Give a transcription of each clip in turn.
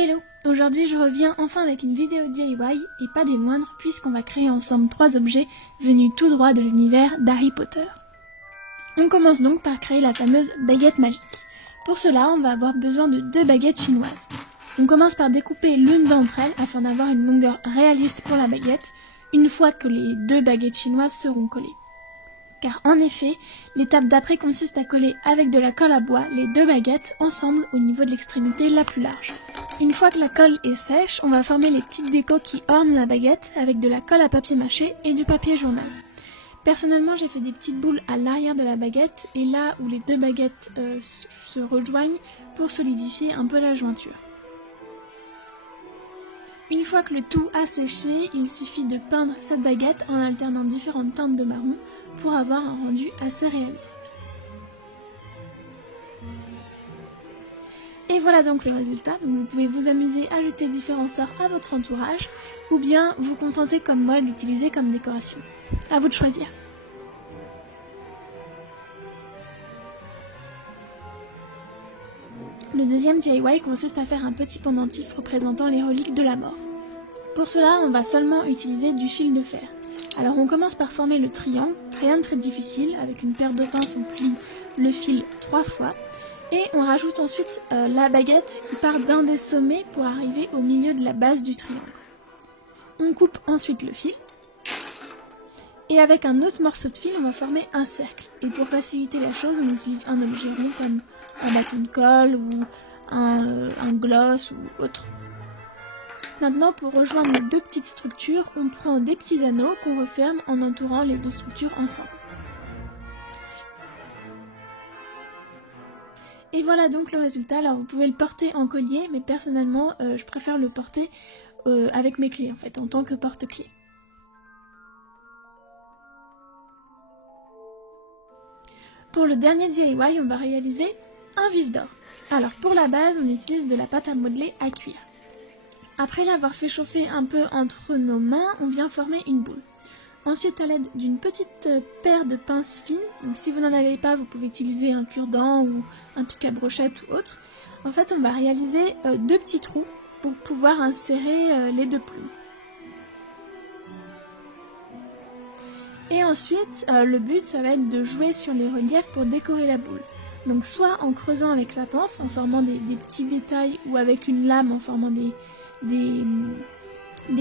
Hello! Aujourd'hui je reviens enfin avec une vidéo DIY et pas des moindres puisqu'on va créer ensemble 3 objets venus tout droit de l'univers d'Harry Potter. On commence donc par créer la fameuse baguette magique. Pour cela on va avoir besoin de 2 baguettes chinoises. On commence par découper l'une d'entre elles afin d'avoir une longueur réaliste pour la baguette une fois que les 2 baguettes chinoises seront collées. Car en effet, l'étape d'après consiste à coller avec de la colle à bois les 2 baguettes ensemble au niveau de l'extrémité la plus large. Une fois que la colle est sèche, on va former les petites décos qui ornent la baguette avec de la colle à papier mâché et du papier journal. Personnellement, j'ai fait des petites boules à l'arrière de la baguette et là où les 2 baguettes se rejoignent pour solidifier un peu la jointure. Une fois que le tout a séché, il suffit de peindre cette baguette en alternant différentes teintes de marron pour avoir un rendu assez réaliste. Et voilà donc le résultat. Donc vous pouvez vous amuser à jeter différents sorts à votre entourage ou bien vous contenter comme moi de l'utiliser comme décoration. À vous de choisir. Le deuxième DIY consiste à faire un petit pendentif représentant les reliques de la mort. Pour cela, on va seulement utiliser du fil de fer. Alors on commence par former le triangle, rien de très difficile, avec une paire de pinces on plie le fil 3 fois et on rajoute ensuite la baguette qui part d'un des sommets pour arriver au milieu de la base du triangle. On coupe ensuite le fil et avec un autre morceau de fil on va former un cercle. Et pour faciliter la chose, on utilise un objet rond comme un bâton de colle ou un gloss ou autre. Maintenant, pour rejoindre les 2 petites structures, on prend des petits anneaux qu'on referme en entourant les 2 structures ensemble. Et voilà donc le résultat. Alors vous pouvez le porter en collier, mais personnellement, je préfère le porter avec mes clés, en fait, en tant que porte-clés. Pour le dernier DIY, on va réaliser un vif d'or. Alors pour la base, on utilise de la pâte à modeler à cuire. Après l'avoir fait chauffer un peu entre nos mains, on vient former une boule. Ensuite, à l'aide d'une petite paire de pinces fines, donc si vous n'en avez pas, vous pouvez utiliser un cure-dent ou un pic à brochette ou autre. En fait, on va réaliser 2 petits trous pour pouvoir insérer les 2 plumes. Et ensuite, le but, ça va être de jouer sur les reliefs pour décorer la boule. Donc soit en creusant avec la pince, en formant des petits détails, ou avec une lame en formant des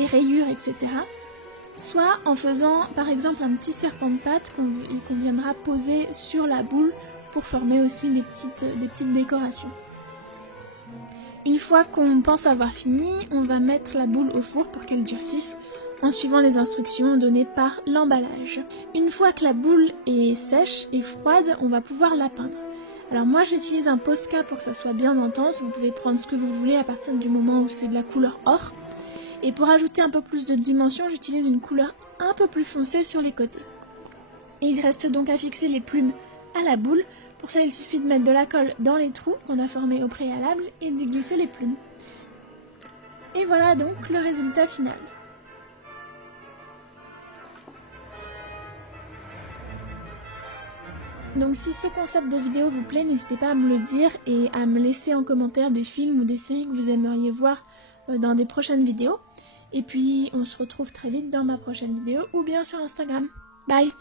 rayures, etc. Soit en faisant par exemple un petit serpent de pattes qu'on viendra poser sur la boule pour former aussi des petites décorations. Une fois qu'on pense avoir fini, on va mettre la boule au four pour qu'elle durcisse en suivant les instructions données par l'emballage. Une fois que la boule est sèche et froide, on va pouvoir la peindre. Alors moi j'utilise un Posca pour que ça soit bien intense, vous pouvez prendre ce que vous voulez à partir du moment où c'est de la couleur or. Et pour ajouter un peu plus de dimension, j'utilise une couleur un peu plus foncée sur les côtés. Et il reste donc à fixer les plumes à la boule. Pour ça il suffit de mettre de la colle dans les trous qu'on a formés au préalable et d'y glisser les plumes. Et voilà donc le résultat final. Donc si ce concept de vidéo vous plaît, n'hésitez pas à me le dire et à me laisser en commentaire des films ou des séries que vous aimeriez voir dans des prochaines vidéos. Et puis on se retrouve très vite dans ma prochaine vidéo ou bien sur Instagram. Bye!